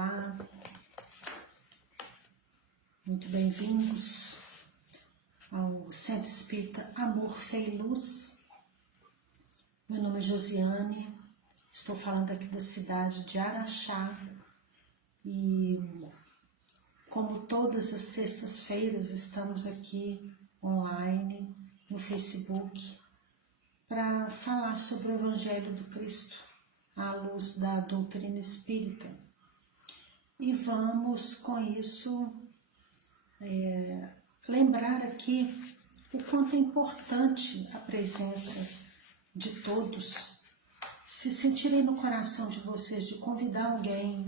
olá, muito bem-vindos ao Centro Espírita Amor, Fé e Luz. Meu nome é Josiane, estou falando aqui da cidade de Araxá e, como todas as sextas-feiras, estamos aqui online no Facebook para falar sobre o Evangelho do Cristo à luz da doutrina espírita. E vamos, com isso, lembrar aqui o quanto é importante a presença de todos. Se sentirem no coração de vocês de convidar alguém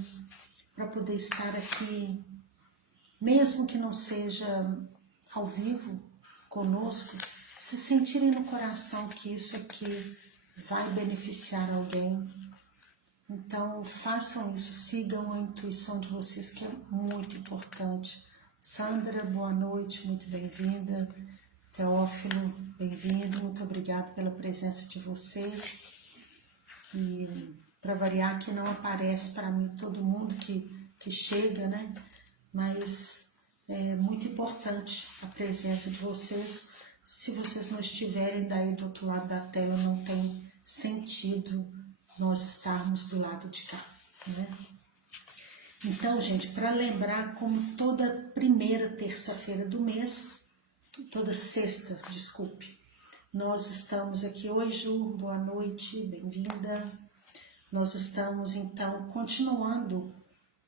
para poder estar aqui, mesmo que não seja ao vivo conosco, se sentirem no coração que isso aqui vai beneficiar alguém, então façam isso, sigam a intuição de vocês, que é muito importante. Sandra, boa noite, muito bem-vinda. Teófilo, bem-vindo, muito obrigado pela presença de vocês. E para variar, que não aparece para mim todo mundo que chega, né? Mas é muito importante a presença de vocês. Se vocês não estiverem daí do outro lado da tela, não tem sentido nós estarmos do lado de cá, né? Então, gente, para lembrar, como toda primeira terça-feira do mês, toda sexta, desculpe, nós estamos aqui. Oi, Ju, boa noite, bem-vinda. Nós estamos, então, continuando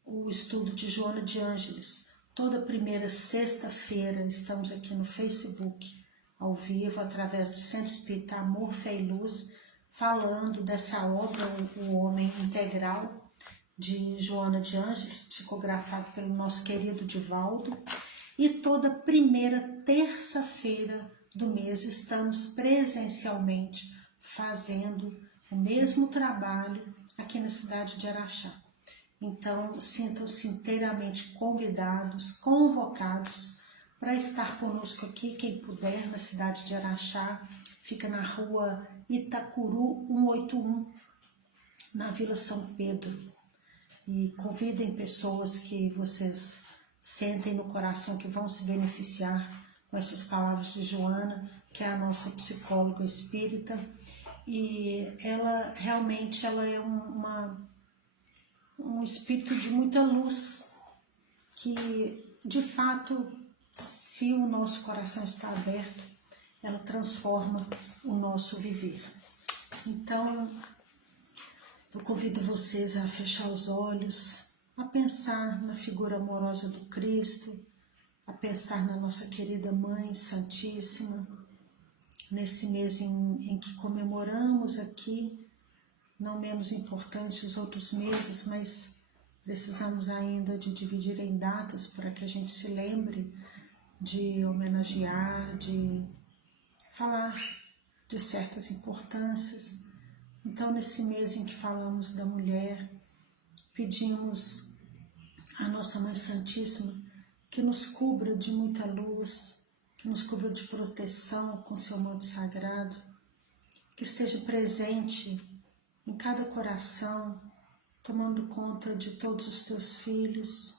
o estudo de Joana de Ângeles. Toda primeira sexta-feira estamos aqui no Facebook, ao vivo, através do Centro Espírita Amor, Fé e Luz, falando dessa obra, O Homem Integral, de Joana de Ângeles, psicografado pelo nosso querido Divaldo. E toda primeira terça-feira do mês estamos presencialmente fazendo o mesmo trabalho aqui na cidade de Araxá. Então, sintam-se inteiramente convidados, convocados para estar conosco aqui, quem puder, na cidade de Araxá. Fica na rua Itacuru 181, na Vila São Pedro. E convidem pessoas que vocês sentem no coração que vão se beneficiar com essas palavras de Joana, que é a nossa psicóloga espírita. E ela realmente é um espírito de muita luz, que de fato, se o nosso coração está aberto, ela transforma o nosso viver. Então, eu convido vocês a fechar os olhos, a pensar na figura amorosa do Cristo, a pensar na nossa querida Mãe Santíssima, nesse mês em que comemoramos aqui, não menos importante os outros meses, mas precisamos ainda de dividir em datas para que a gente se lembre de homenagear, de falar de certas importâncias. Então, nesse mês em que falamos da mulher, pedimos à nossa Mãe Santíssima que nos cubra de muita luz, que nos cubra de proteção com seu manto sagrado, que esteja presente em cada coração, tomando conta de todos os teus filhos,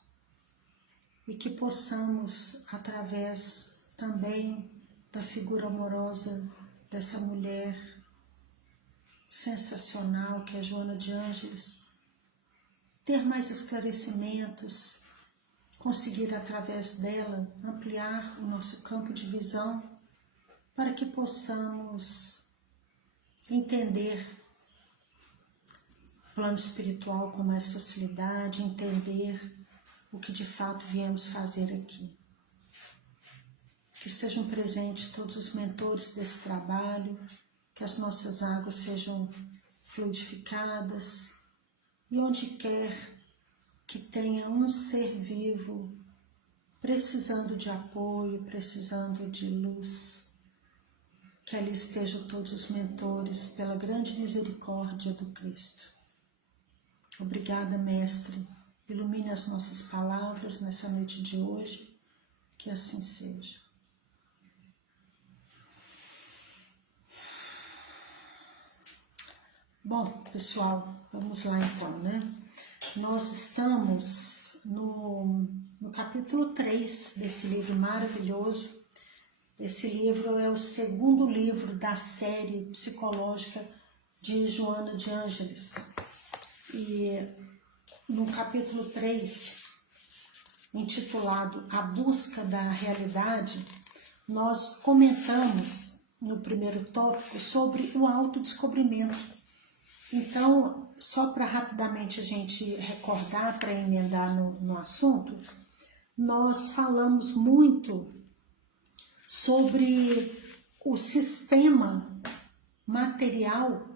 e que possamos, através também da figura amorosa dessa mulher sensacional que é Joana de Ângeles, ter mais esclarecimentos, conseguir através dela ampliar o nosso campo de visão para que possamos entender o plano espiritual com mais facilidade, entender o que de fato viemos fazer aqui. Que estejam presentes todos os mentores desse trabalho, que as nossas águas sejam fluidificadas, e onde quer que tenha um ser vivo precisando de apoio, precisando de luz, que ali estejam todos os mentores pela grande misericórdia do Cristo. Obrigada, Mestre, ilumine as nossas palavras nessa noite de hoje, que assim seja. Bom, pessoal, vamos lá então, né? Nós estamos no capítulo 3 desse livro maravilhoso. Esse livro é o segundo livro da série psicológica de Joana de Ângeles. E no capítulo 3, intitulado A Busca da Realidade, nós comentamos no primeiro tópico sobre o autodescobrimento. Então, só para rapidamente a gente recordar, para emendar no assunto, nós falamos muito sobre o sistema material,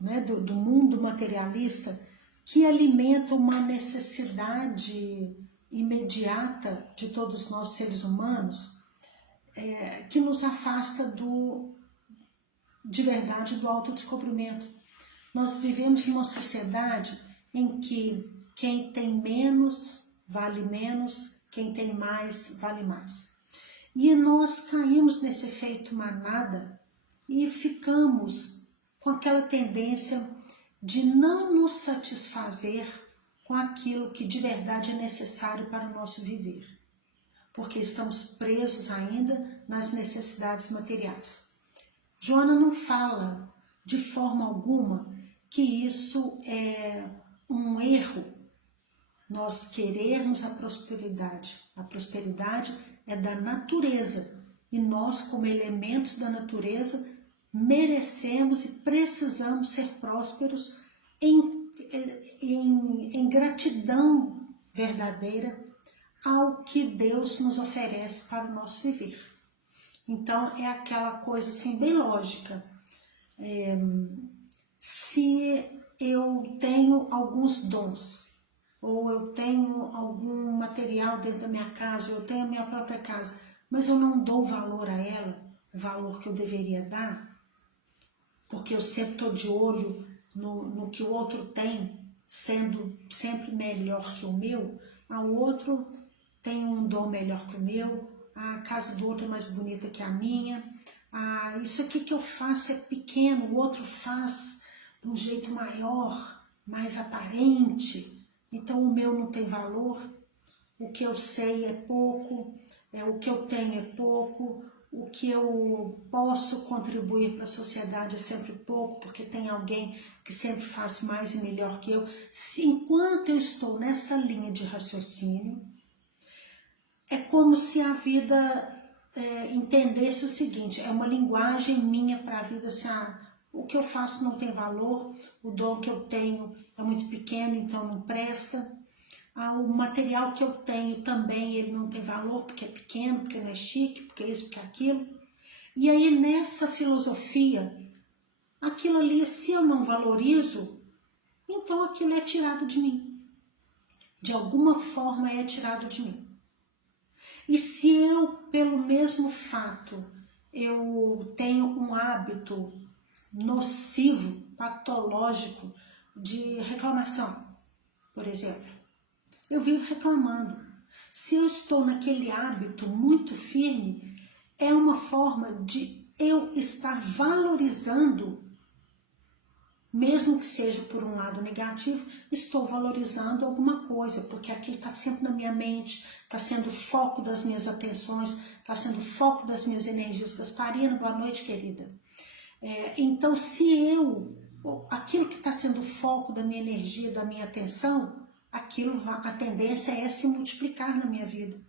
né, do mundo materialista, que alimenta uma necessidade imediata de todos nós seres humanos, que nos afasta de verdade do autodescobrimento. Nós vivemos numa sociedade em que quem tem menos vale menos, quem tem mais vale mais. E nós caímos nesse efeito manada e ficamos com aquela tendência de não nos satisfazer com aquilo que de verdade é necessário para o nosso viver, porque estamos presos ainda nas necessidades materiais. Joana não fala de forma alguma que isso é um erro, nós querermos a prosperidade. A prosperidade é da natureza e nós, como elementos da natureza, merecemos e precisamos ser prósperos em gratidão verdadeira ao que Deus nos oferece para o nosso viver. Então é aquela coisa assim bem lógica. Se eu tenho alguns dons, ou eu tenho algum material dentro da minha casa, eu tenho a minha própria casa, mas eu não dou valor a ela, o valor que eu deveria dar, porque eu sempre estou de olho no que o outro tem, sendo sempre melhor que o meu, o outro tem um dom melhor que o meu, a casa do outro é mais bonita que a minha, isso aqui que eu faço é pequeno, o outro faz de um jeito maior, mais aparente, então o meu não tem valor, o que eu sei é pouco, o que eu tenho é pouco, o que eu posso contribuir para a sociedade é sempre pouco, porque tem alguém que sempre faz mais e melhor que eu. Enquanto eu estou nessa linha de raciocínio, é como se a vida entendesse o seguinte, é uma linguagem minha para a vida, assim, o que eu faço não tem valor, o dom que eu tenho é muito pequeno, então não presta. O material que eu tenho também ele não tem valor, porque é pequeno, porque não é chique, porque é isso, porque é aquilo. E aí nessa filosofia, aquilo ali, se eu não valorizo, então aquilo é tirado de mim. De alguma forma é tirado de mim. E se eu, pelo mesmo fato, eu tenho um hábito nocivo, patológico de reclamação, por exemplo, eu vivo reclamando. Se eu estou naquele hábito muito firme, é uma forma de eu estar valorizando, mesmo que seja por um lado negativo, estou valorizando alguma coisa, porque aquilo está sempre na minha mente, está sendo o foco das minhas atenções, está sendo o foco das minhas energias. Gasparina, boa noite, querida. Então, se aquilo que está sendo o foco da minha energia, da minha atenção, a tendência é se multiplicar na minha vida.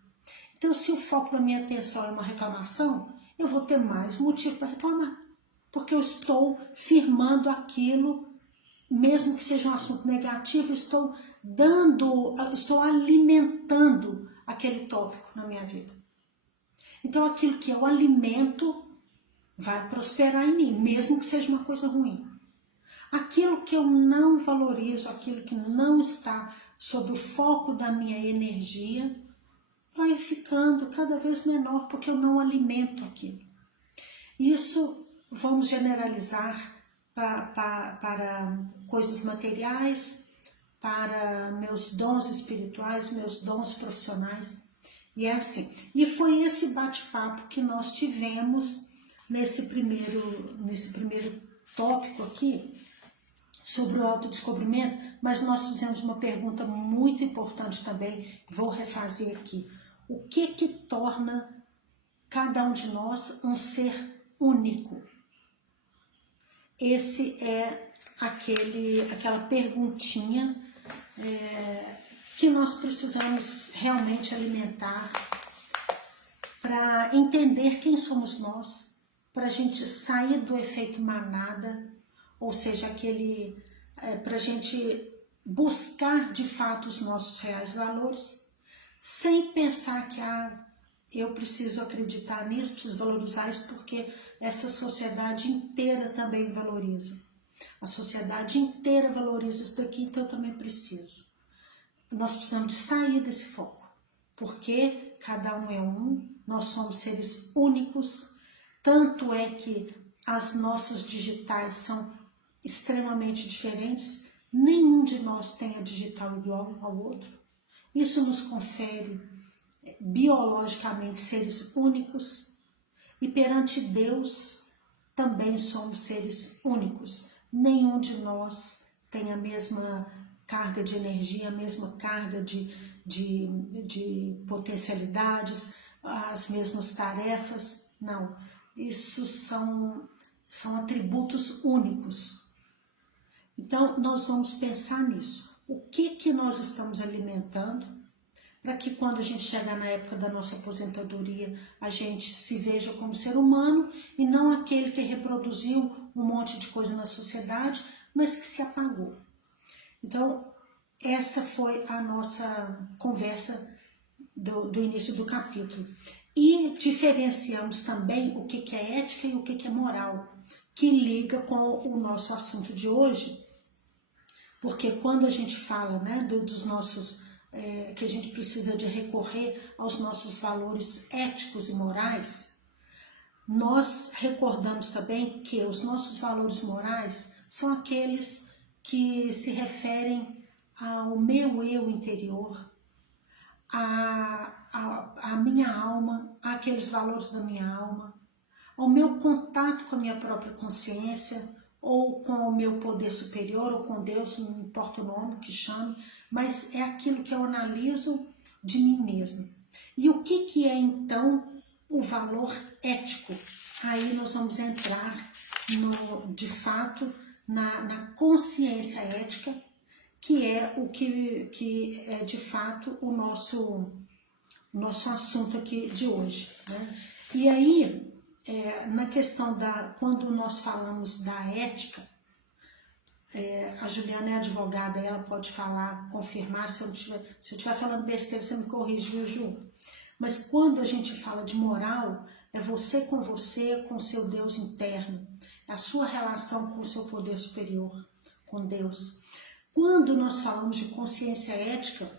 Então, se o foco da minha atenção é uma reclamação, eu vou ter mais motivo para reclamar, porque eu estou firmando aquilo, mesmo que seja um assunto negativo, estou alimentando aquele tópico na minha vida. Então, aquilo que eu alimento vai prosperar em mim, mesmo que seja uma coisa ruim. Aquilo que eu não valorizo, aquilo que não está sob o foco da minha energia, vai ficando cada vez menor, porque eu não alimento aquilo. Isso vamos generalizar para coisas materiais, para meus dons espirituais, meus dons profissionais. E é assim. E foi esse bate-papo que nós tivemos nesse primeiro tópico aqui, sobre o autodescobrimento, mas nós fizemos uma pergunta muito importante também, vou refazer aqui. O que torna cada um de nós um ser único? Esse é aquela perguntinha que nós precisamos realmente alimentar para entender quem somos nós, para a gente sair do efeito manada, ou seja, para a gente buscar de fato os nossos reais valores, sem pensar que eu preciso acreditar nisso, preciso valorizar isso, porque essa sociedade inteira também valoriza. A sociedade inteira valoriza isso daqui, então eu também preciso. Nós precisamos de sair desse foco, porque cada um é um, nós somos seres únicos, tanto é que as nossas digitais são extremamente diferentes, nenhum de nós tem a digital igual ao outro. Isso nos confere biologicamente seres únicos e perante Deus também somos seres únicos. Nenhum de nós tem a mesma carga de energia, a mesma carga de potencialidades, as mesmas tarefas. Não, isso são atributos únicos. Então, nós vamos pensar nisso. O que nós estamos alimentando para que quando a gente chegar na época da nossa aposentadoria, a gente se veja como ser humano e não aquele que reproduziu um monte de coisa na sociedade, mas que se apagou. Então, essa foi a nossa conversa do início do capítulo. E diferenciamos também o que é ética e o que é moral, que liga com o nosso assunto de hoje, porque quando a gente fala, né, dos nossos, que a gente precisa de recorrer aos nossos valores éticos e morais, nós recordamos também que os nossos valores morais são aqueles que se referem ao meu eu interior, à minha alma, àqueles valores da minha alma, ao meu contato com a minha própria consciência, ou com o meu poder superior, ou com Deus, não importa o nome que chame, mas é aquilo que eu analiso de mim mesma. E o que é então o valor ético? Aí nós vamos entrar, de fato, na consciência ética, que é o que é de fato o nosso assunto aqui de hoje, né? E aí, na questão quando nós falamos da ética, a Juliana é advogada, ela pode falar, confirmar, se eu estiver falando besteira, você me corrige, viu, Ju? Mas quando a gente fala de moral, é você, com o seu Deus interno, é a sua relação com o seu poder superior, com Deus. Quando nós falamos de consciência ética,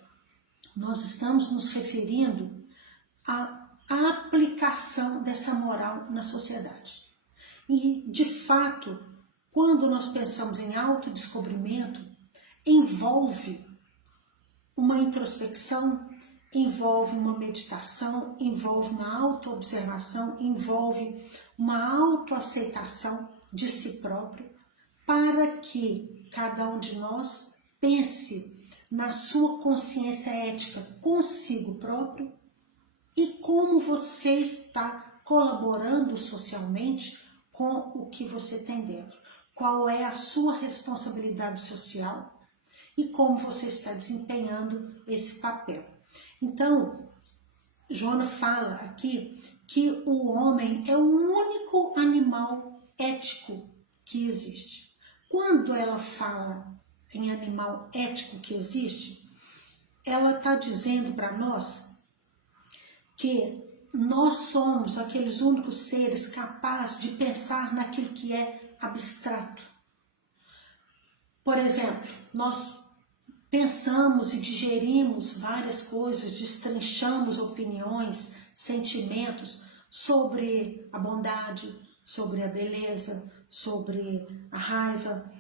nós estamos nos referindo à aplicação dessa moral na sociedade. E, de fato, quando nós pensamos em autodescobrimento, envolve uma introspecção, envolve uma meditação, envolve uma autoobservação, envolve uma autoaceitação de si próprio, para que cada um de nós pense na sua consciência ética consigo próprio e como você está colaborando socialmente com o que você tem dentro. Qual é a sua responsabilidade social e como você está desempenhando esse papel. Então, Joana fala aqui que o homem é o único animal ético que existe. Quando ela fala em animal ético que existe, ela está dizendo para nós que nós somos aqueles únicos seres capazes de pensar naquilo que é abstrato. Por exemplo, nós pensamos e digerimos várias coisas, destrinchamos opiniões, sentimentos sobre a bondade, sobre a beleza, sobre a raiva,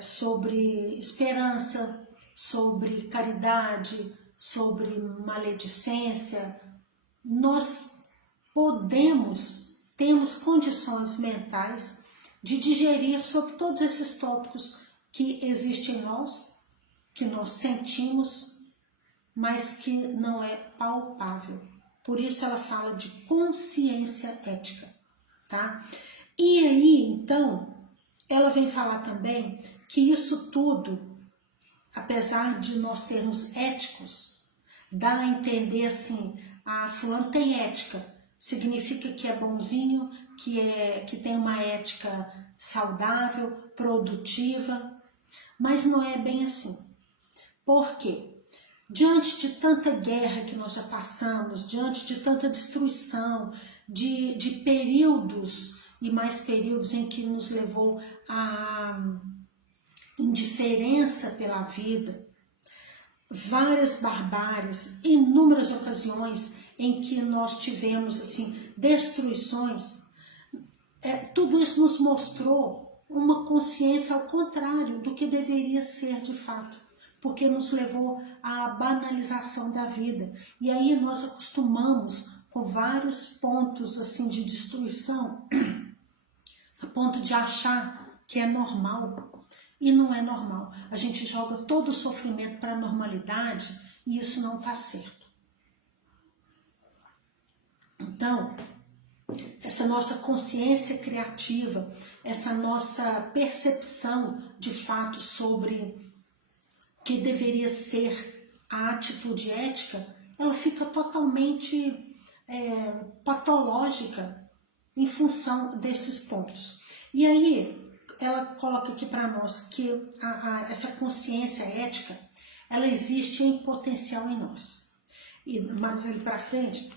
sobre esperança, sobre caridade, sobre maledicência. Nós temos condições mentais de digerir sobre todos esses tópicos que existe em nós, que nós sentimos, mas que não é palpável. Por isso ela fala de consciência ética, tá? E aí, então, ela vem falar também que isso tudo, apesar de nós sermos éticos, dá a entender assim, fulano tem ética, significa que é bonzinho, que tem uma ética saudável, produtiva, mas não é bem assim. Por quê? Diante de tanta guerra que nós já passamos, diante de tanta destruição, de períodos e mais períodos em que nos levou a indiferença pela vida, várias barbáries, inúmeras ocasiões em que nós tivemos assim destruições, tudo isso nos mostrou uma consciência ao contrário do que deveria ser de fato, porque nos levou à banalização da vida. E aí nós acostumamos com vários pontos assim de destruição, a ponto de achar que é normal. E não é normal. A gente joga todo o sofrimento para a normalidade e isso não está certo. Então, essa nossa consciência criativa, essa nossa percepção de fato sobre o que deveria ser a atitude ética, ela fica totalmente patológica em função desses pontos. E aí, ela coloca aqui para nós que essa consciência ética, ela existe em potencial em nós. E mais ali para frente,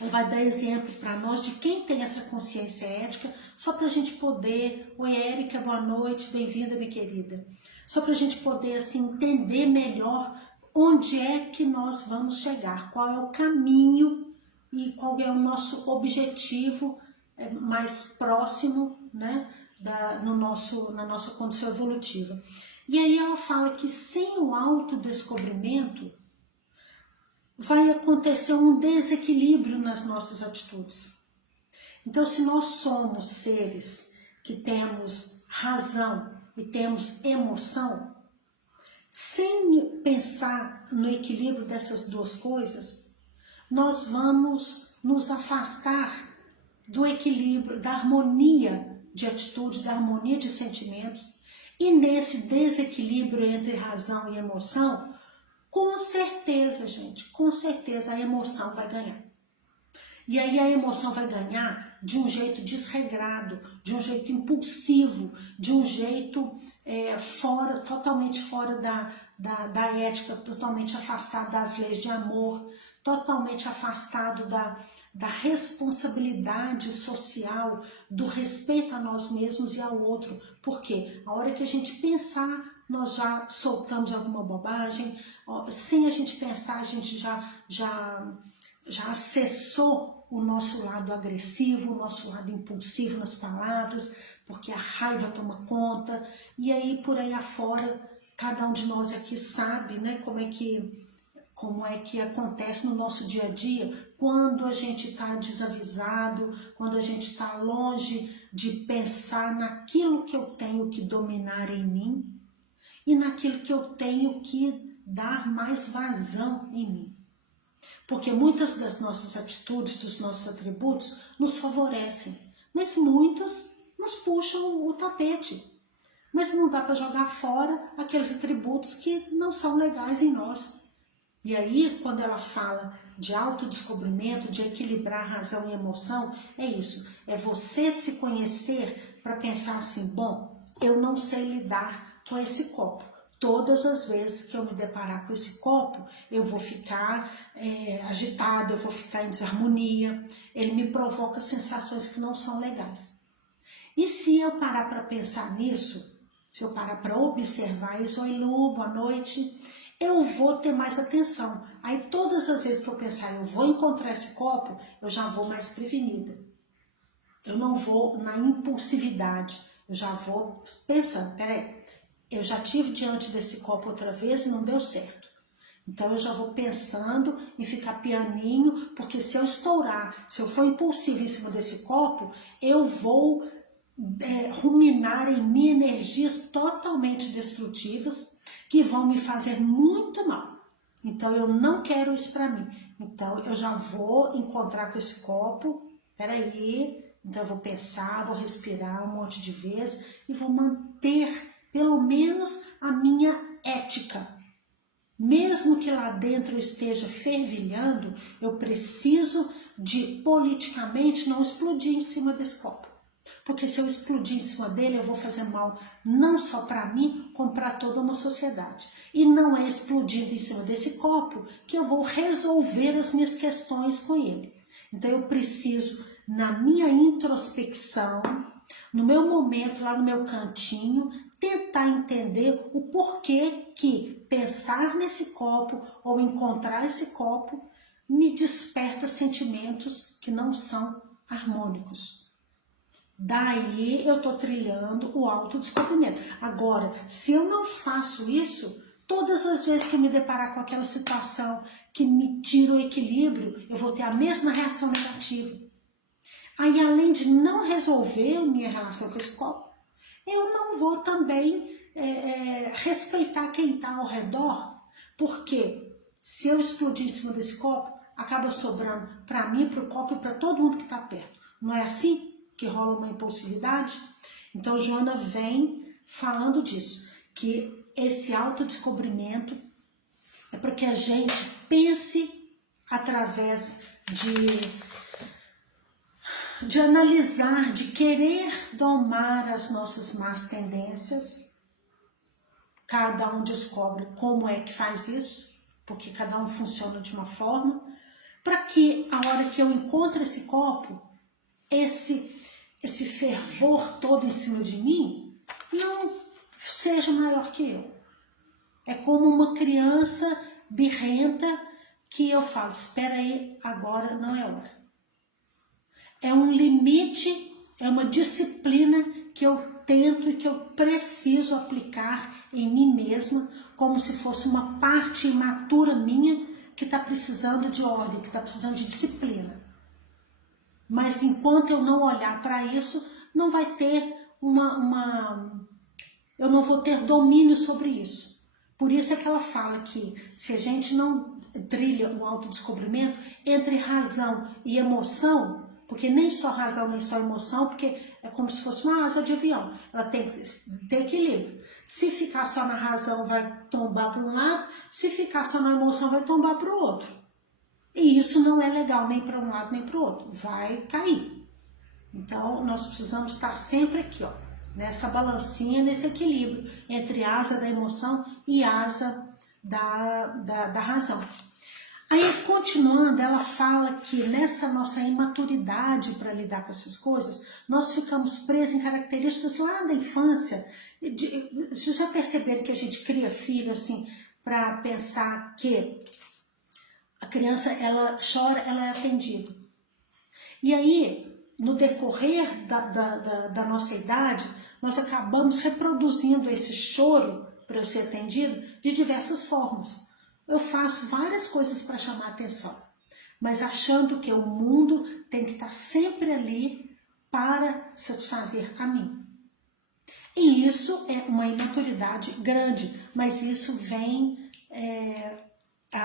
ela vai dar exemplo para nós de quem tem essa consciência ética, só para a gente poder... Oi, Érica, boa noite, bem-vinda, minha querida. Só para a gente poder assim, entender melhor onde é que nós vamos chegar, qual é o caminho e qual é o nosso objetivo mais próximo, né? Na nossa condição evolutiva. E aí ela fala que sem o autodescobrimento vai acontecer um desequilíbrio nas nossas atitudes. Então, se nós somos seres que temos razão e temos emoção, sem pensar no equilíbrio dessas duas coisas, nós vamos nos afastar do equilíbrio, da harmonia de atitude, da harmonia de sentimentos, e nesse desequilíbrio entre razão e emoção, com certeza, gente, com certeza a emoção vai ganhar. E aí a emoção vai ganhar de um jeito desregrado, de um jeito impulsivo, de um jeito totalmente fora da ética, totalmente afastado das leis de amor, totalmente afastado da responsabilidade social, do respeito a nós mesmos e ao outro. Porque a hora que a gente pensar, nós já soltamos alguma bobagem, sem a gente pensar, a gente já acessou o nosso lado agressivo, o nosso lado impulsivo nas palavras, porque a raiva toma conta, e aí por aí afora, cada um de nós aqui sabe, né, como é que acontece no nosso dia a dia, quando a gente está desavisado, quando a gente está longe de pensar naquilo que eu tenho que dominar em mim e naquilo que eu tenho que dar mais vazão em mim. Porque muitas das nossas atitudes, dos nossos atributos, nos favorecem, mas muitos nos puxam o tapete. Mas não dá para jogar fora aqueles atributos que não são legais em nós. E aí, quando ela fala de autodescobrimento, de equilibrar razão e emoção, é isso. É você se conhecer para pensar assim, bom, eu não sei lidar com esse copo. Todas as vezes que eu me deparar com esse copo, eu vou ficar agitada, eu vou ficar em desarmonia. Ele me provoca sensações que não são legais. E se eu parar para pensar nisso, se eu parar para observar isso, oi Lu, boa noite, eu vou ter mais atenção. Aí todas as vezes que eu pensar, eu vou encontrar esse copo, eu já vou mais prevenida. Eu não vou na impulsividade, eu já vou pensando, peraí, eu já tive diante desse copo outra vez e não deu certo. Então eu já vou pensando em ficar pianinho, porque se eu estourar, se eu for impulsivo em cima desse copo, eu vou ruminar em mim energias totalmente destrutivas que vão me fazer muito mal. Então eu não quero isso para mim. Então eu já vou encontrar com esse copo, peraí, então eu vou pensar, vou respirar um monte de vezes e vou manter pelo menos a minha ética. Mesmo que lá dentro eu esteja fervilhando, eu preciso de politicamente não explodir em cima desse copo. Porque se eu explodir em cima dele, eu vou fazer mal não só para mim, como para toda uma sociedade. E não é explodindo em cima desse copo que eu vou resolver as minhas questões com ele. Então eu preciso, na minha introspecção, no meu momento, lá no meu cantinho, tentar entender o porquê que pensar nesse copo ou encontrar esse copo me desperta sentimentos que não são harmônicos. Daí eu estou trilhando o autodescobrimento. Agora, se eu não faço isso, todas as vezes que eu me deparar com aquela situação que me tira o equilíbrio, eu vou ter a mesma reação negativa. Aí, além de não resolver a minha relação com esse copo, eu não vou também respeitar quem está ao redor, porque se eu explodir em cima desse copo, acaba sobrando para mim, para o copo e para todo mundo que está perto. Não é assim que rola uma impulsividade? Então, Joana vem falando disso, que esse autodescobrimento é para que a gente pense através de analisar, de querer domar as nossas más tendências. Cada um descobre como é que faz isso, porque cada um funciona de uma forma, para que a hora que eu encontro esse copo, esse fervor todo em cima de mim não seja maior que eu. É como uma criança birrenta que eu falo, espera aí, agora não é hora. É um limite, é uma disciplina que eu tento e que eu preciso aplicar em mim mesma, como se fosse uma parte imatura minha que está precisando de ordem, que está precisando de disciplina. Mas enquanto eu não olhar para isso, não vai ter eu não vou ter domínio sobre isso. Por isso é que ela fala que se a gente não trilha o autodescobrimento entre razão e emoção, porque nem só razão, nem só emoção, porque é como se fosse uma asa de avião. Ela tem que ter equilíbrio. Se ficar só na razão, vai tombar para um lado. Se ficar só na emoção, vai tombar para o outro. E isso não é legal nem para um lado, nem para o outro. Vai cair. Então, nós precisamos estar sempre aqui, ó, nessa balancinha, nesse equilíbrio entre asa da emoção e asa da razão. Aí, continuando, ela fala que nessa nossa imaturidade para lidar com essas coisas, nós ficamos presos em características lá da infância. Vocês já perceberam que a gente cria filho assim para pensar que a criança, ela chora, ela é atendida. E aí, no decorrer da nossa idade, nós acabamos reproduzindo esse choro para eu ser atendido de diversas formas. Eu faço várias coisas para chamar atenção, mas achando que o mundo tem que estar sempre ali para satisfazer a mim. E isso é uma imaturidade grande, mas isso vem,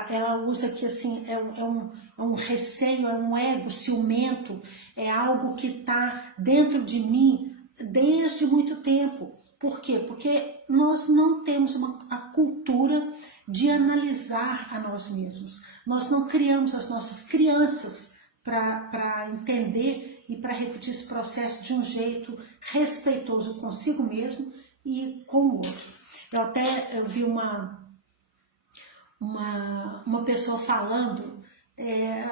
ela usa aqui assim, é um receio, é um ego ciumento, é algo que está dentro de mim desde muito tempo. Por quê? Porque nós não temos a cultura de analisar a nós mesmos. Nós não criamos as nossas crianças para entender e para repetir esse processo de um jeito respeitoso consigo mesmo e com o outro. Eu vi uma pessoa falando,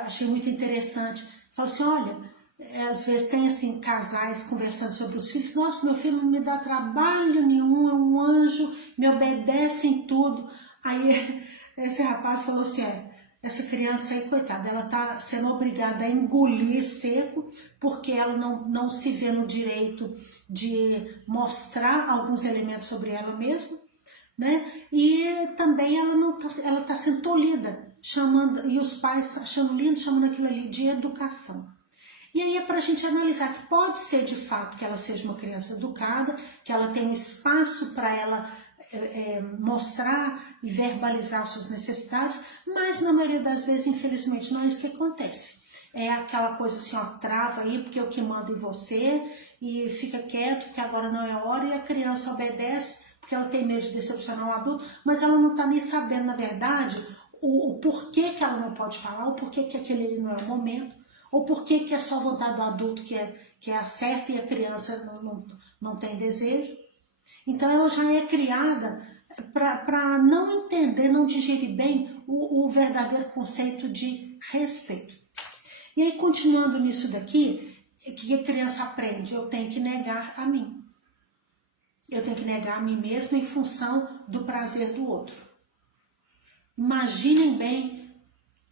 achei muito interessante, falou assim, olha, às vezes tem assim casais conversando sobre os filhos, nossa, meu filho não me dá trabalho nenhum, é um anjo, me obedece em tudo. Aí esse rapaz falou assim, essa criança aí, coitada, ela está sendo obrigada a engolir seco, porque ela não se vê no direito de mostrar alguns elementos sobre ela mesma, né? E também ela está sendo tolhida, e os pais achando lindo, chamando aquilo ali de educação. E aí é para a gente analisar que pode ser de fato que ela seja uma criança educada, que ela tenha um espaço para ela mostrar e verbalizar suas necessidades, mas na maioria das vezes, infelizmente, não é isso que acontece. É aquela coisa assim, ó, trava aí porque eu que mando em você e fica quieto porque agora não é hora, e a criança obedece porque ela tem medo de decepcionar o adulto, mas ela não está nem sabendo, na verdade, o porquê que ela não pode falar, o porquê que aquele ali não é o momento, ou porquê que é só vontade do adulto que é a certa e a criança não tem desejo. Então ela já é criada para não entender, não digerir bem o verdadeiro conceito de respeito. E aí, continuando nisso daqui, o que a criança aprende? Eu tenho que negar a mim. Eu tenho que negar a mim mesma em função do prazer do outro. Imaginem bem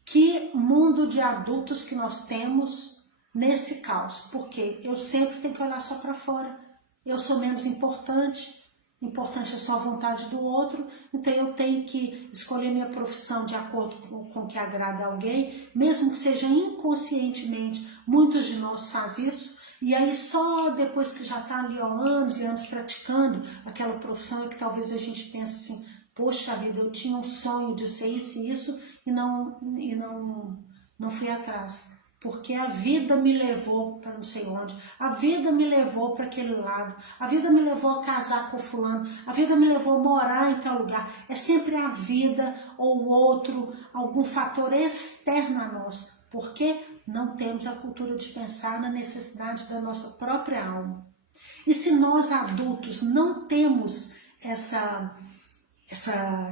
que mundo de adultos que nós temos nesse caos. Porque eu sempre tenho que olhar só para fora. Eu sou menos importante. Importante é só a vontade do outro, então eu tenho que escolher minha profissão de acordo com o que agrada a alguém, mesmo que seja inconscientemente, muitos de nós fazem isso, e aí só depois que já está ali há anos e anos praticando aquela profissão é que talvez a gente pense assim, poxa vida, eu tinha um sonho de ser isso e isso e não fui atrás. Porque a vida me levou para não sei onde, a vida me levou para aquele lado, a vida me levou a casar com fulano, a vida me levou a morar em tal lugar. É sempre a vida ou o outro, algum fator externo a nós. Porque não temos a cultura de pensar na necessidade da nossa própria alma. E se nós adultos não temos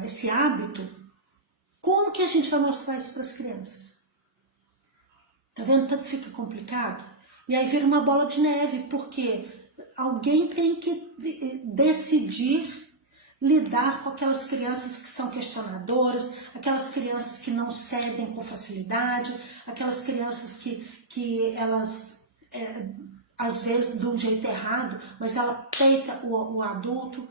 esse hábito, como que a gente vai mostrar isso para as crianças? Tá vendo? Tanto que fica complicado. E aí vira uma bola de neve, porque alguém tem que decidir lidar com aquelas crianças que são questionadoras, aquelas crianças que não cedem com facilidade, aquelas crianças que elas, às vezes, de um jeito errado, mas ela peita o adulto.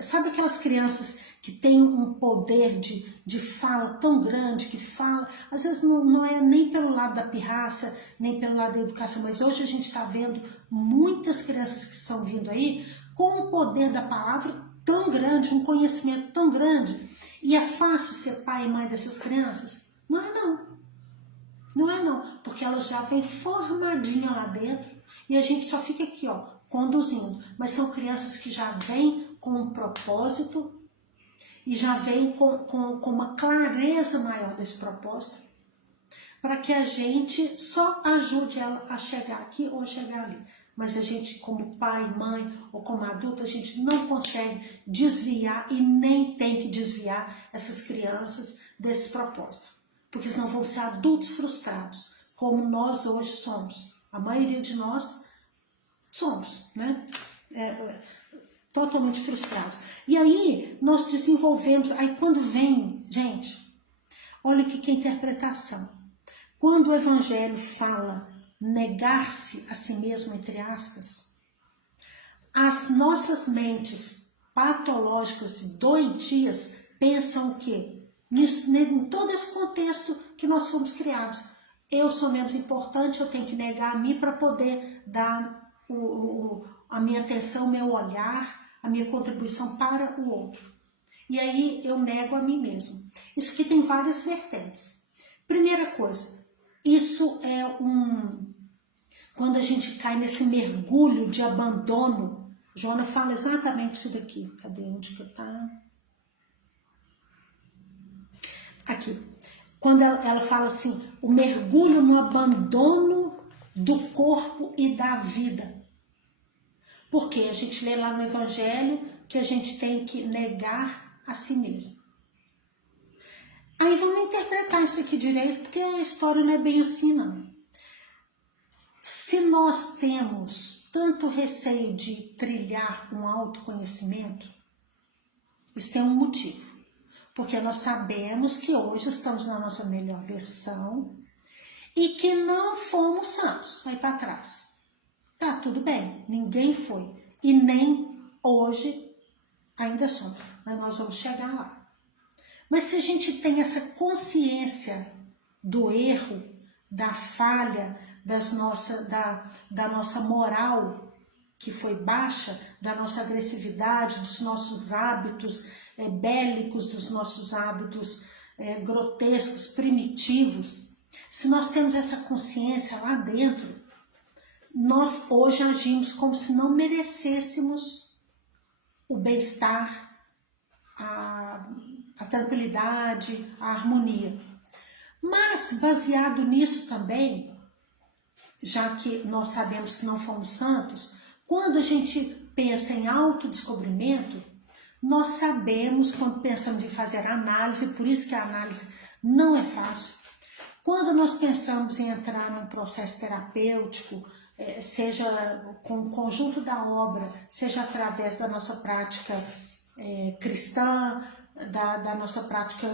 Sabe aquelas crianças que têm um poder de fala tão grande, que fala, às vezes não é nem pelo lado da pirraça, nem pelo lado da educação, mas hoje a gente está vendo muitas crianças que estão vindo aí com o poder da palavra tão grande, um conhecimento tão grande. E é fácil ser pai e mãe dessas crianças? Não é não. Não é não, porque elas já vêm formadinha lá dentro e a gente só fica aqui, ó, conduzindo. Mas são crianças que já vêm com um propósito e já vêm com uma clareza maior desse propósito, para que a gente só ajude ela a chegar aqui ou a chegar ali. Mas a gente, como pai, mãe ou como adulto, a gente não consegue desviar e nem tem que desviar essas crianças desse propósito. Porque senão vão ser adultos frustrados, como nós hoje somos. A maioria de nós somos, né? Totalmente frustrados. E aí nós desenvolvemos, aí quando vem, gente, olha o que é interpretação. Quando o Evangelho fala negar-se a si mesmo, entre aspas, as nossas mentes patológicas e doentias pensam o quê? Em todo esse contexto que nós fomos criados. Eu sou menos importante, eu tenho que negar a mim para poder dar a minha atenção, o meu olhar, a minha contribuição para o outro. E aí eu nego a mim mesmo. Isso aqui tem várias vertentes. Primeira coisa, isso é quando a gente cai nesse mergulho de abandono. Joana fala exatamente isso daqui. Cadê onde que tá? Aqui. Quando ela fala assim, o mergulho no abandono do corpo e da vida. Porque a gente lê lá no Evangelho que a gente tem que negar a si mesmo. Aí vamos interpretar isso aqui direito, porque a história não é bem assim, não. Se nós temos tanto receio de trilhar um autoconhecimento, isso tem um motivo. Porque nós sabemos que hoje estamos na nossa melhor versão e que não fomos santos aí para trás. Tá, tudo bem, ninguém foi. E nem hoje ainda somos, mas nós vamos chegar lá. Mas se a gente tem essa consciência do erro, da falha, da nossa moral que foi baixa, da nossa agressividade, dos nossos hábitos bélicos, dos nossos hábitos grotescos, primitivos. Se nós temos essa consciência lá dentro, nós hoje agimos como se não merecêssemos o bem-estar, a tranquilidade, a harmonia. Mas, baseado nisso também, já que nós sabemos que não fomos santos, quando a gente pensa em autodescobrimento, nós sabemos, quando pensamos em fazer análise, por isso que a análise não é fácil, quando nós pensamos em entrar num processo terapêutico, seja com o conjunto da obra, seja através da nossa prática cristã, da nossa prática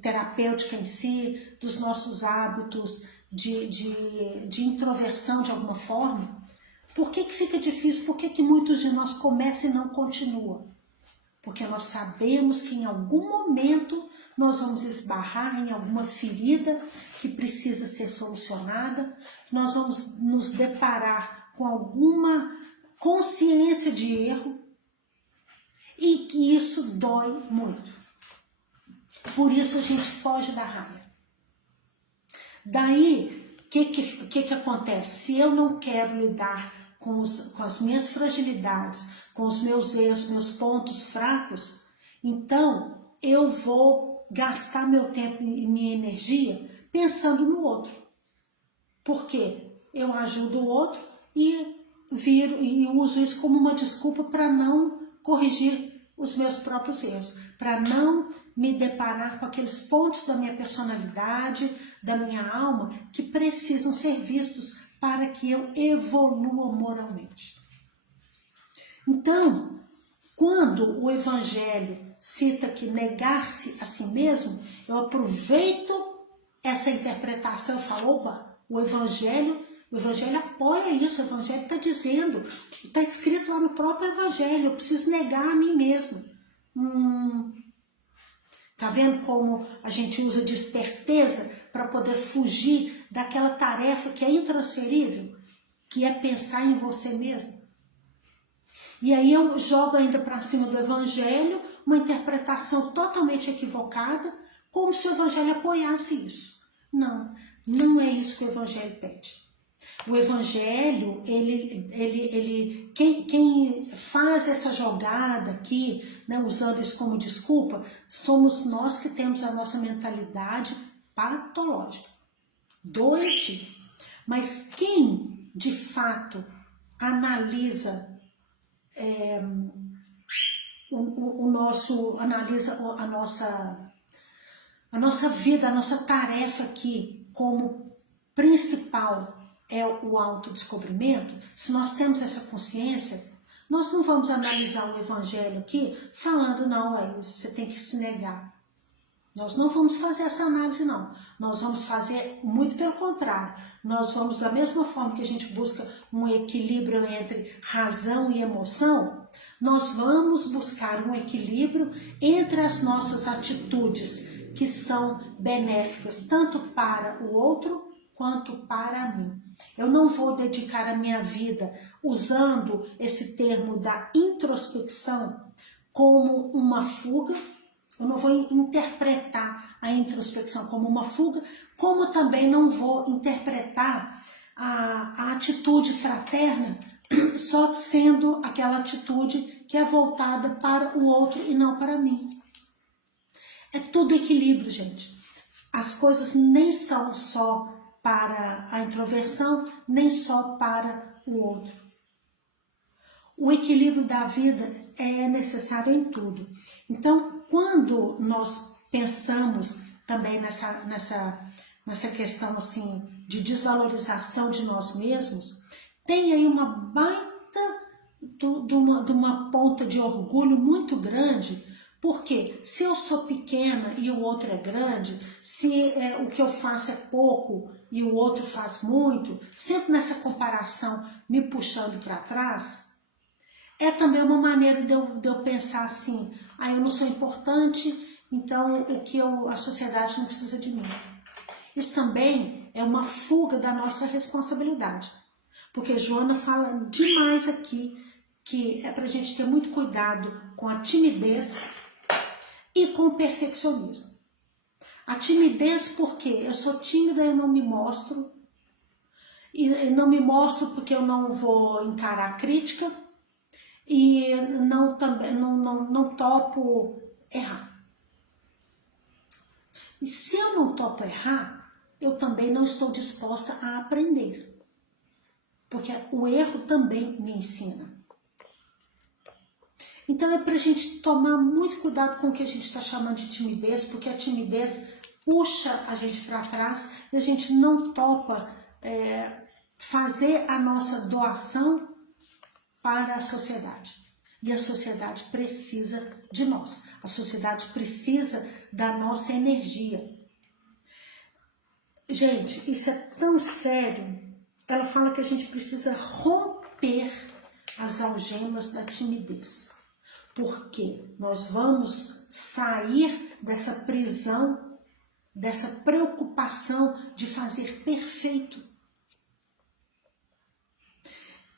terapêutica em si, dos nossos hábitos de introversão de alguma forma, por que fica difícil? Por que muitos de nós começam e não continuam? Porque nós sabemos que em algum momento nós vamos esbarrar em alguma ferida que precisa ser solucionada, nós vamos nos deparar com alguma consciência de erro e que isso dói muito. Por isso a gente foge da raiva. Daí, o que acontece? Se eu não quero lidar com as minhas fragilidades, com os meus erros, meus pontos fracos, então eu vou gastar meu tempo e minha energia pensando no outro. Por quê? Eu ajudo o outro e uso isso como uma desculpa para não corrigir os meus próprios erros, para não me deparar com aqueles pontos da minha personalidade, da minha alma, que precisam ser vistos para que eu evolua moralmente. Então, quando o Evangelho cita que negar-se a si mesmo, eu aproveito essa interpretação e falo, opa, o Evangelho apoia isso, o Evangelho está dizendo, está escrito lá no próprio Evangelho, eu preciso negar a mim mesmo. Tá vendo como a gente usa de esperteza para poder fugir daquela tarefa que é intransferível, que é pensar em você mesmo? E aí eu jogo ainda para cima do Evangelho uma interpretação totalmente equivocada, como se o Evangelho apoiasse isso. Não, não é isso que o Evangelho pede. O Evangelho, quem faz essa jogada aqui, né, usando isso como desculpa, somos nós que temos a nossa mentalidade patológica, doente. Mas quem, de fato, analisa a nossa vida, a nossa tarefa aqui como principal é o autodescobrimento, se nós temos essa consciência, nós não vamos analisar o Evangelho aqui falando, não, você tem que se negar. Nós não vamos fazer essa análise, não. Nós vamos fazer muito pelo contrário. Nós vamos, da mesma forma que a gente busca um equilíbrio entre razão e emoção, nós vamos buscar um equilíbrio entre as nossas atitudes que são benéficas tanto para o outro quanto para mim. Eu não vou dedicar a minha vida usando esse termo da introspecção como uma fuga. Eu não vou interpretar a introspecção como uma fuga, como também não vou interpretar a atitude fraterna só sendo aquela atitude que é voltada para o outro e não para mim. É tudo equilíbrio, gente. As coisas nem são só para a introversão, nem só para o outro. O equilíbrio da vida é necessário em tudo. Então, quando nós pensamos também nessa questão assim, de desvalorização de nós mesmos, tem aí uma baita de uma ponta de orgulho muito grande, porque se eu sou pequena e o outro é grande, se o que eu faço é pouco e o outro faz muito, sempre nessa comparação me puxando para trás, é também uma maneira de eu pensar assim, eu não sou importante, então a sociedade não precisa de mim. Isso também é uma fuga da nossa responsabilidade. Porque Joana fala demais aqui que é para a gente ter muito cuidado com a timidez e com o perfeccionismo. A timidez porque eu sou tímida e eu não me mostro, e não me mostro porque eu não vou encarar a crítica e não topo errar. E se eu não topo errar, eu também não estou disposta a aprender, porque o erro também me ensina. Então é para a gente tomar muito cuidado com o que a gente está chamando de timidez, porque a timidez puxa a gente para trás e a gente não topa fazer a nossa doação para a sociedade. E a sociedade precisa de nós, a sociedade precisa da nossa energia. Gente, isso é tão sério. Ela fala que a gente precisa romper as algemas da timidez. Porque nós vamos sair dessa prisão, dessa preocupação de fazer perfeito.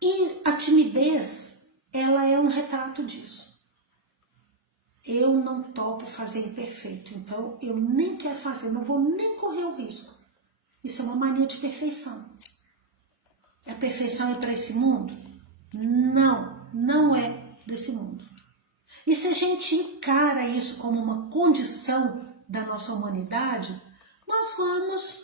E a timidez, ela é um retrato disso. Eu não topo fazer imperfeito, então eu nem quero fazer, não vou nem correr o risco. Isso é uma mania de perfeição. A perfeição é para esse mundo? Não, não é desse mundo. E se a gente encara isso como uma condição da nossa humanidade, nós vamos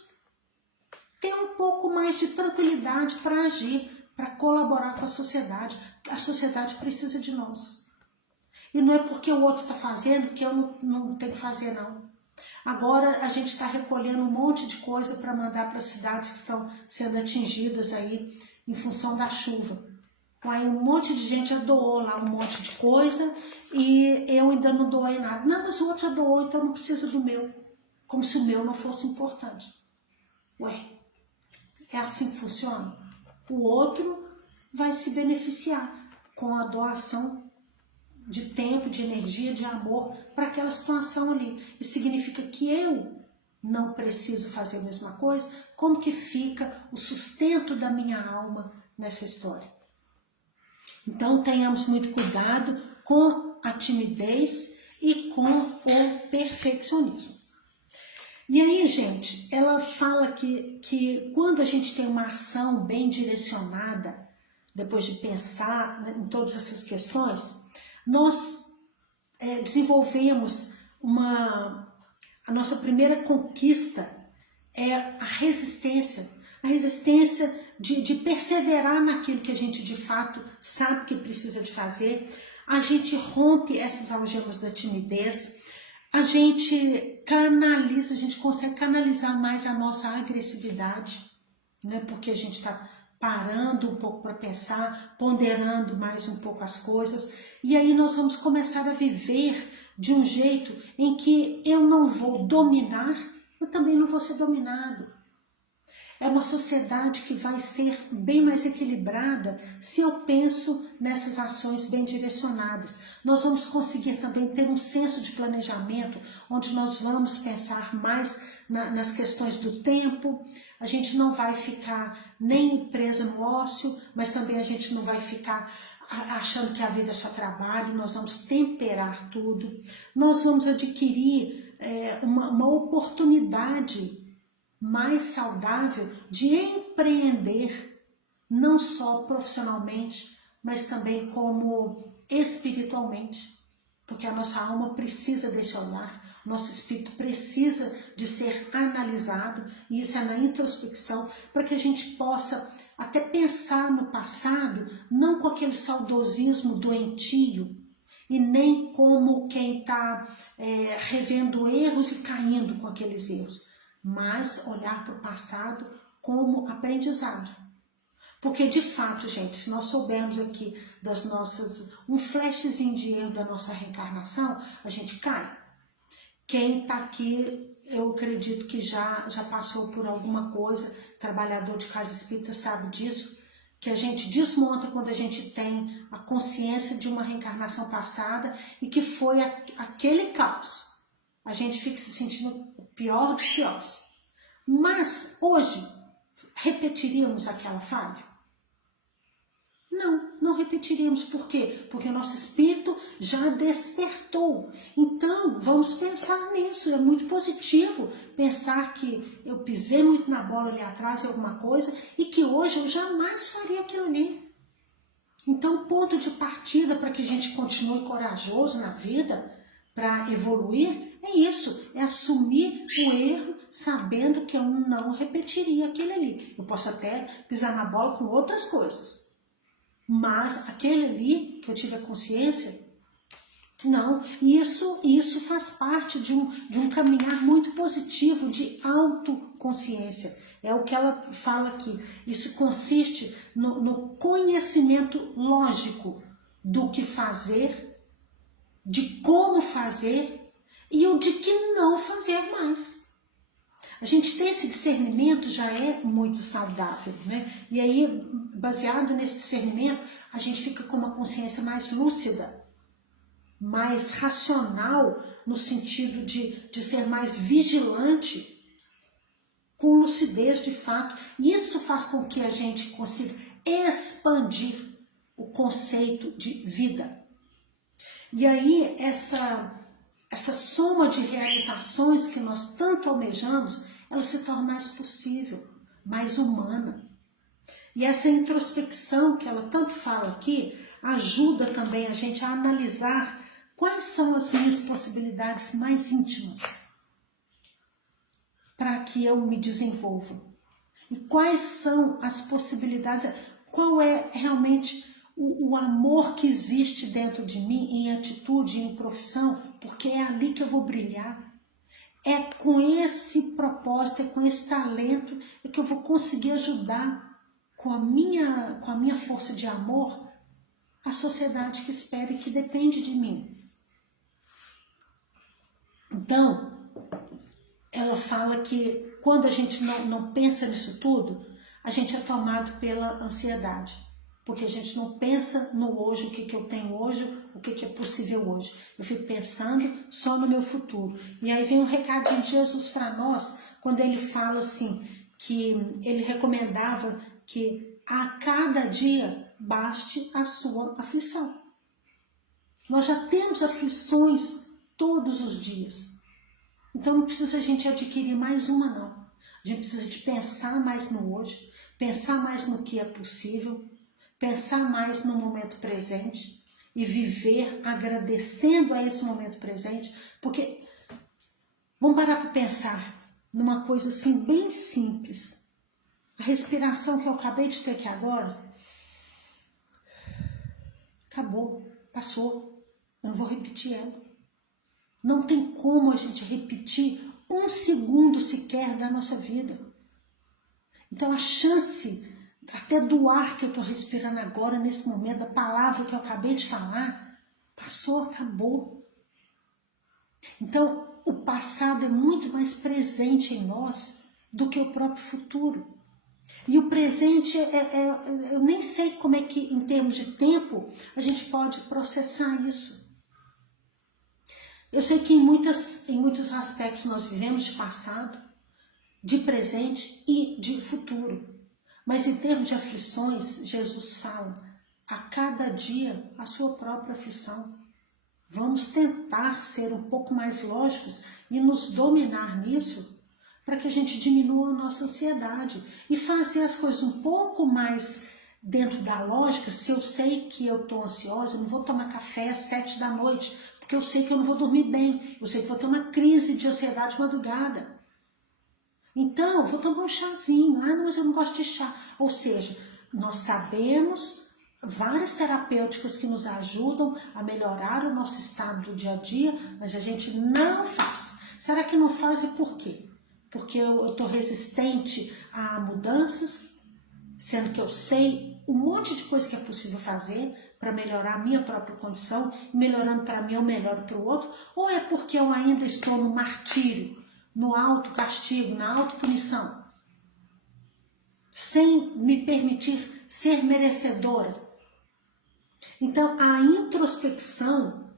ter um pouco mais de tranquilidade para agir, para colaborar com a sociedade. A sociedade precisa de nós. E não é porque o outro está fazendo que eu não tenho que fazer, não. Agora a gente está recolhendo um monte de coisa para mandar para as cidades que estão sendo atingidas aí em função da chuva. Aí um monte de gente já doou lá um monte de coisa e eu ainda não doei nada. Não, mas o outro já doou, então não precisa do meu. Como se o meu não fosse importante. Ué, é assim que funciona? O outro vai se beneficiar com a doação de tempo, de energia, de amor para aquela situação ali. Isso significa que eu não preciso fazer a mesma coisa? Como que fica o sustento da minha alma nessa história? Então tenhamos muito cuidado com a timidez e com o perfeccionismo. E aí, gente, ela fala que quando a gente tem uma ação bem direcionada, depois de pensar em todas essas questões, nós desenvolvemos a nossa primeira conquista é a resistência de perseverar naquilo que a gente de fato sabe que precisa de fazer. A gente rompe essas algemas da timidez, a gente canaliza, a gente consegue canalizar mais a nossa agressividade, né? Porque a gente está parando um pouco para pensar, ponderando mais um pouco as coisas, e aí nós vamos começar a viver de um jeito em que eu não vou dominar, eu também não vou ser dominado. É uma sociedade que vai ser bem mais equilibrada se eu penso nessas ações bem direcionadas. Nós vamos conseguir também ter um senso de planejamento, onde nós vamos pensar mais nas questões do tempo. A gente não vai ficar nem presa no ócio, mas também a gente não vai ficar achando que a vida é só trabalho. Nós vamos temperar tudo. Nós vamos adquirir uma oportunidade mais saudável de empreender, não só profissionalmente, mas também como espiritualmente, porque a nossa alma precisa desse olhar, nosso espírito precisa de ser analisado, e isso é na introspecção, para que a gente possa até pensar no passado, não com aquele saudosismo doentio, e nem como quem está revendo erros e caindo com aqueles erros, mas olhar para o passado como aprendizado. Porque de fato, gente, se nós soubermos aqui das nossas, um flashzinho de erro da nossa reencarnação, a gente cai. Quem está aqui, eu acredito que já passou por alguma coisa, trabalhador de casa espírita sabe disso, que a gente desmonta quando a gente tem a consciência de uma reencarnação passada e que foi aquele caos. A gente fica se sentindo o pior dos piores. Mas hoje, repetiríamos aquela falha? Não, não repetiríamos. Por quê? Porque o nosso espírito já despertou. Então, vamos pensar nisso. É muito positivo pensar que eu pisei muito na bola ali atrás em alguma coisa e que hoje eu jamais faria aquilo ali. Então, o ponto de partida para que a gente continue corajoso na vida, para evoluir, é isso. É assumir o erro sabendo que eu não repetiria aquele ali. Eu posso até pisar na bola com outras coisas. Mas aquele ali que eu tive a consciência, não. Isso faz parte de um caminhar muito positivo de autoconsciência. É o que ela fala aqui. Isso consiste no conhecimento lógico do que fazer, de como fazer e o de que não fazer mais. A gente ter esse discernimento já é muito saudável, né? E aí, baseado nesse discernimento, a gente fica com uma consciência mais lúcida, mais racional, no sentido de ser mais vigilante, com lucidez de fato. Isso faz com que a gente consiga expandir o conceito de vida. E aí, essa soma de realizações que nós tanto almejamos, ela se torna mais possível, mais humana. E essa introspecção que ela tanto fala aqui, ajuda também a gente a analisar quais são as minhas possibilidades mais íntimas para que eu me desenvolva. E quais são as possibilidades, qual é realmente o amor que existe dentro de mim em atitude, em profissão, porque é ali que eu vou brilhar. É com esse propósito, é com esse talento é que eu vou conseguir ajudar com a minha força de amor a sociedade que espera e que depende de mim. Então, ela fala que quando a gente não pensa nisso tudo, a gente é tomado pela ansiedade. Porque a gente não pensa no hoje, o que eu tenho hoje, o que é possível hoje. Eu fico pensando só no meu futuro. E aí vem um recadinho de Jesus para nós, quando ele fala assim, que ele recomendava que a cada dia baste a sua aflição. Nós já temos aflições todos os dias. Então não precisa a gente adquirir mais uma, não. A gente precisa de pensar mais no hoje, pensar mais no que é possível, pensar mais no momento presente e viver agradecendo a esse momento presente, porque vamos parar para pensar numa coisa assim bem simples. A respiração que eu acabei de ter aqui agora, acabou, passou, eu não vou repetir ela. Não tem como a gente repetir um segundo sequer da nossa vida. Então a chance até do ar que eu estou respirando agora, nesse momento, da palavra que eu acabei de falar, passou, acabou. Então, o passado é muito mais presente em nós do que o próprio futuro. E o presente, eu nem sei como é que, em termos de tempo, a gente pode processar isso. Eu sei que em muitos aspectos nós vivemos de passado, de presente e de futuro. Mas em termos de aflições, Jesus fala, a cada dia a sua própria aflição. Vamos tentar ser um pouco mais lógicos e nos dominar nisso para que a gente diminua a nossa ansiedade e fazer as coisas um pouco mais dentro da lógica. Se eu sei que eu estou ansiosa, eu não vou tomar café às 7 da noite, porque eu sei que eu não vou dormir bem, eu sei que vou ter uma crise de ansiedade de madrugada. Então, vou tomar um chazinho. Ah, não, mas eu não gosto de chá. Ou seja, nós sabemos várias terapêuticas que nos ajudam a melhorar o nosso estado do dia a dia, mas a gente não faz. Será que não faz e por quê? Porque eu estou resistente a mudanças, sendo que eu sei um monte de coisa que é possível fazer para melhorar a minha própria condição, melhorando para mim, eu melhoro para o outro, ou é porque eu ainda estou no martírio, no autocastigo, na autopunição, sem me permitir ser merecedora. Então, a introspecção,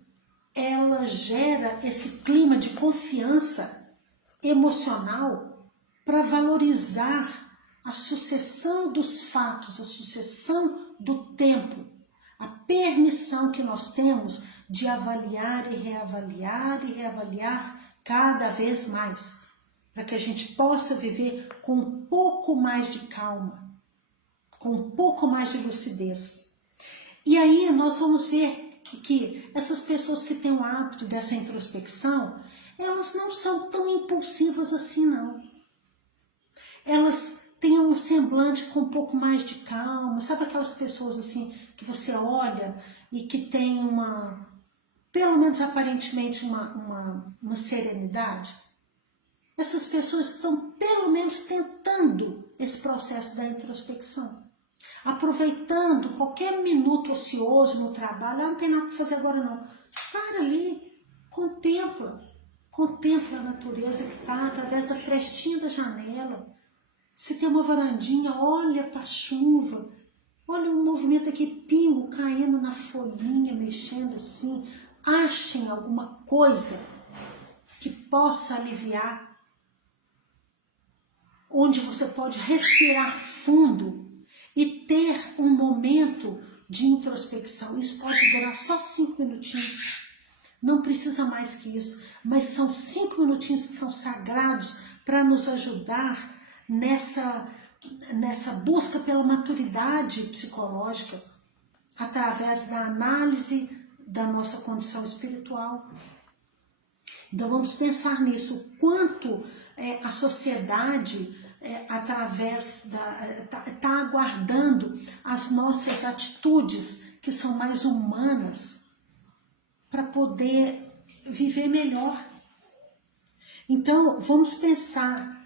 ela gera esse clima de confiança emocional para valorizar a sucessão dos fatos, a sucessão do tempo, a permissão que nós temos de avaliar e reavaliar cada vez mais, para que a gente possa viver com um pouco mais de calma, com um pouco mais de lucidez. E aí nós vamos ver que essas pessoas que têm o hábito dessa introspecção, elas não são tão impulsivas assim, não. Elas têm um semblante com um pouco mais de calma. Sabe aquelas pessoas assim que você olha e que tem pelo menos aparentemente, uma serenidade? Essas pessoas estão pelo menos tentando esse processo da introspecção. Aproveitando qualquer minuto ocioso no trabalho, não tem nada para fazer agora não. Para ali, contempla a natureza que está através da frestinha da janela. Se tem uma varandinha, olha para a chuva, olha o movimento aqui, pingo caindo na folhinha, mexendo assim. Achem alguma coisa que possa aliviar, onde você pode respirar fundo e ter um momento de introspecção. Isso pode durar só 5 minutinhos. Não precisa mais que isso, mas são 5 minutinhos que são sagrados para nos ajudar nessa busca pela maturidade psicológica, através da análise da nossa condição espiritual. Então vamos pensar nisso, o quanto a sociedade, através está aguardando as nossas atitudes que são mais humanas para poder viver melhor. Então vamos pensar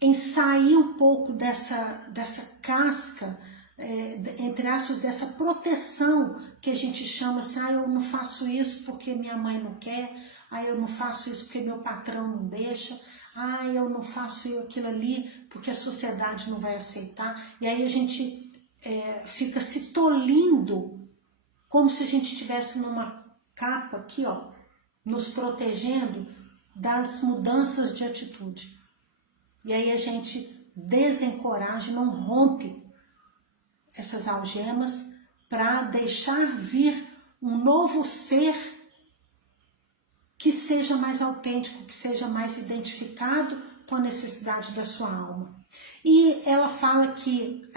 em sair um pouco dessa casca, entre aspas, dessa proteção que a gente chama assim, eu não faço isso porque minha mãe não quer, eu não faço isso porque meu patrão não deixa, eu não faço aquilo ali porque a sociedade não vai aceitar. E aí a gente fica se tolindo, como se a gente estivesse numa capa aqui, ó, nos protegendo das mudanças de atitude. E aí a gente desencoraja, não rompe essas algemas para deixar vir um novo ser que seja mais autêntico, que seja mais identificado com a necessidade da sua alma. E ela fala que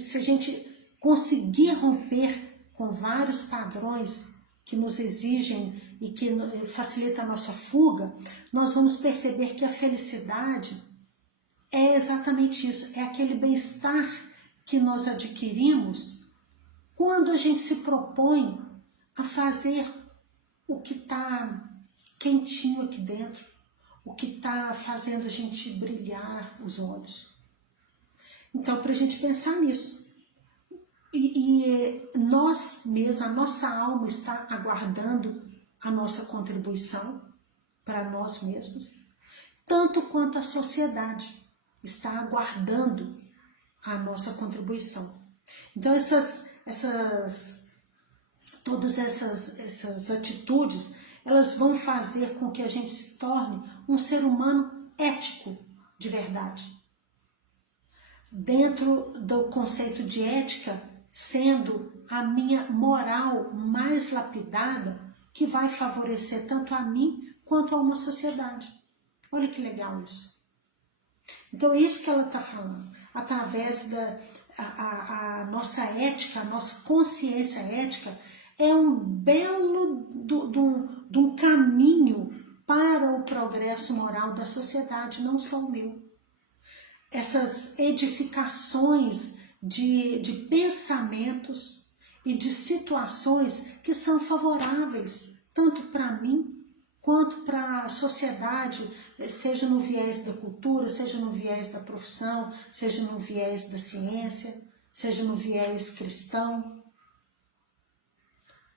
se a gente conseguir romper com vários padrões que nos exigem e que facilita a nossa fuga, nós vamos perceber que a felicidade é exatamente isso, é aquele bem-estar que nós adquirimos quando a gente se propõe a fazer o que está quentinho aqui dentro, o que está fazendo a gente brilhar os olhos. Então, para a gente pensar nisso. E nós mesmos, a nossa alma está aguardando a nossa contribuição para nós mesmos, tanto quanto a sociedade está aguardando a nossa contribuição. Então, todas essas atitudes, elas vão fazer com que a gente se torne um ser humano ético de verdade. Dentro do conceito de ética, sendo a minha moral mais lapidada, que vai favorecer tanto a mim quanto a uma sociedade. Olha que legal isso. Então é isso que ela está falando, através a nossa ética, a nossa consciência ética, é um belo de um caminho para o progresso moral da sociedade, não só o meu. Essas edificações de pensamentos e de situações que são favoráveis, tanto para mim, quanto para a sociedade, seja no viés da cultura, seja no viés da profissão, seja no viés da ciência, seja no viés cristão.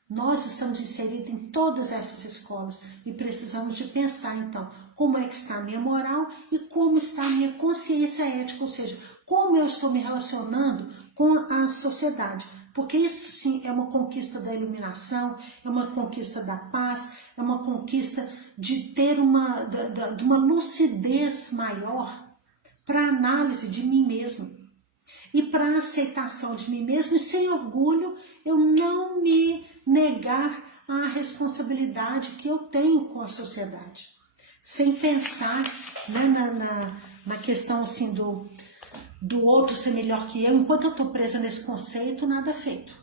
Nós estamos inseridos em todas essas escolas e precisamos de pensar, então, como é que está a minha moral e como está a minha consciência ética, ou seja, como eu estou me relacionando com a sociedade. Porque isso sim é uma conquista da iluminação, é uma conquista da paz, é uma conquista de ter uma lucidez maior para análise de mim mesmo e para aceitação de mim mesmo, e sem orgulho eu não me negar a responsabilidade que eu tenho com a sociedade, sem pensar, né, na questão assim do outro ser melhor que eu. Enquanto eu estou presa nesse conceito, nada é feito.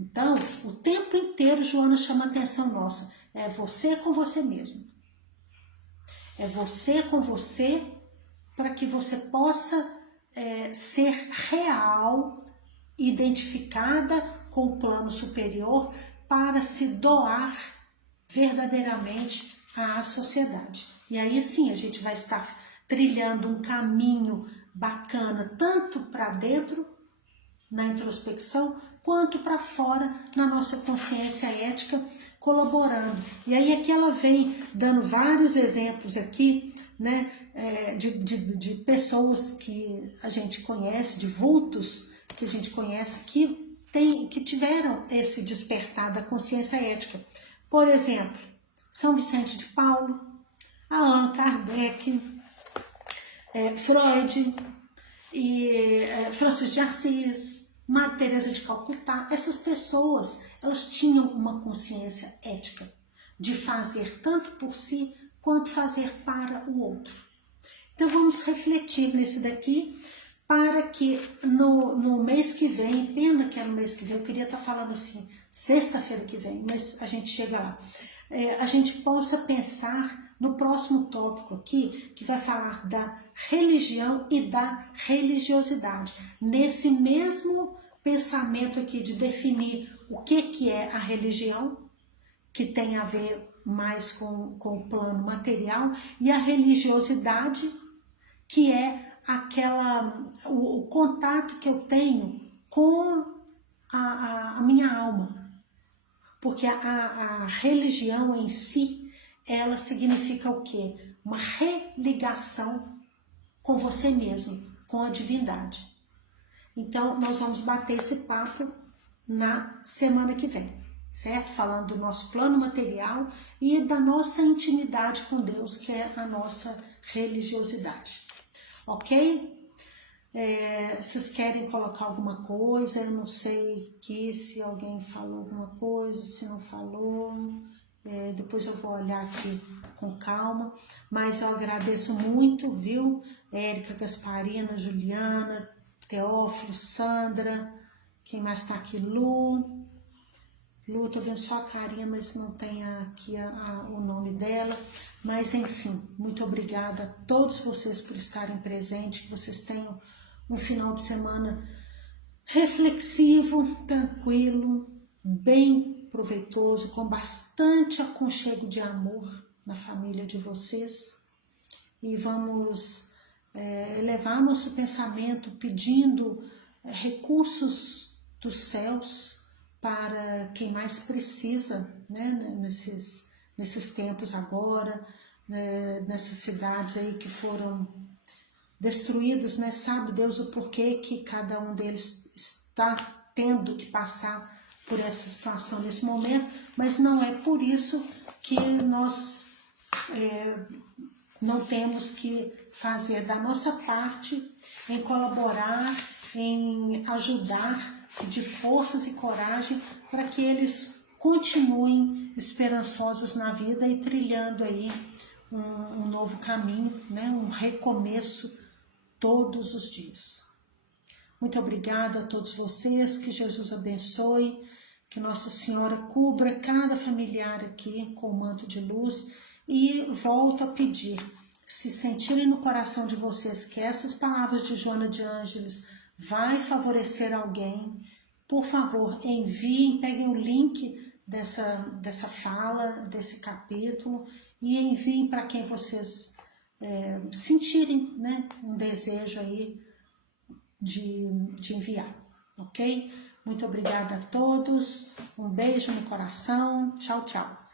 Então, o tempo inteiro Joana chama a atenção nossa, é você com você mesmo. É você com você, para que você possa ser real, identificada com o plano superior, para se doar verdadeiramente à sociedade. E aí sim a gente vai estar trilhando um caminho bacana, tanto para dentro, na introspecção, quanto para fora, na nossa consciência ética, colaborando. E aí aqui ela vem dando vários exemplos aqui, né, de pessoas que a gente conhece, de vultos que a gente conhece, que tiveram esse despertar da consciência ética. Por exemplo, São Vicente de Paulo, Allan Kardec, Freud, e Francisco de Assis, Madre Teresa de Calcutá. Essas pessoas, elas tinham uma consciência ética de fazer tanto por si quanto fazer para o outro. Então vamos refletir nesse daqui, para que no mês que vem, pena que é no mês que vem, eu queria estar falando assim, sexta-feira que vem, mas a gente chega lá, a gente possa pensar no próximo tópico aqui, que vai falar da religião e da religiosidade. Nesse mesmo pensamento aqui de definir o que é a religião, que tem a ver mais com o plano material, e a religiosidade, que é o contato que eu tenho com a minha alma. Porque a religião em si, ela significa o quê? Uma religação com você mesmo, com a divindade. Então, nós vamos bater esse papo na semana que vem, certo? Falando do nosso plano material e da nossa intimidade com Deus, que é a nossa religiosidade. Ok? Vocês querem colocar alguma coisa? Eu não sei se alguém falou alguma coisa, se não falou. Depois eu vou olhar aqui com calma. Mas eu agradeço muito, viu? Érica, Gasparina, Juliana, Teófilo, Sandra. Quem mais está aqui? Lu, tô vendo só a carinha, mas não tem aqui o nome dela. Mas, enfim, muito obrigada a todos vocês por estarem presentes, que vocês tenham um final de semana reflexivo, tranquilo, bem proveitoso, com bastante aconchego de amor na família de vocês. E vamos elevar nosso pensamento pedindo recursos dos céus para quem mais precisa, né, nesses tempos agora, né, nessas cidades aí que foram destruídas, né? Sabe Deus o porquê que cada um deles está tendo que passar por essa situação nesse momento, mas não é por isso que nós não temos que fazer da nossa parte em colaborar, em ajudar, de forças e coragem para que eles continuem esperançosos na vida e trilhando aí um novo caminho, né? Um recomeço todos os dias. Muito obrigada a todos vocês, que Jesus abençoe, que Nossa Senhora cubra cada familiar aqui com o manto de luz, e volto a pedir, se sentirem no coração de vocês que essas palavras de Joana de Ângeles vai favorecer alguém, por favor, enviem, peguem o link dessa fala, desse capítulo, e enviem para quem vocês sentirem, né, um desejo aí de enviar, ok? Muito obrigada a todos, um beijo no coração, tchau, tchau.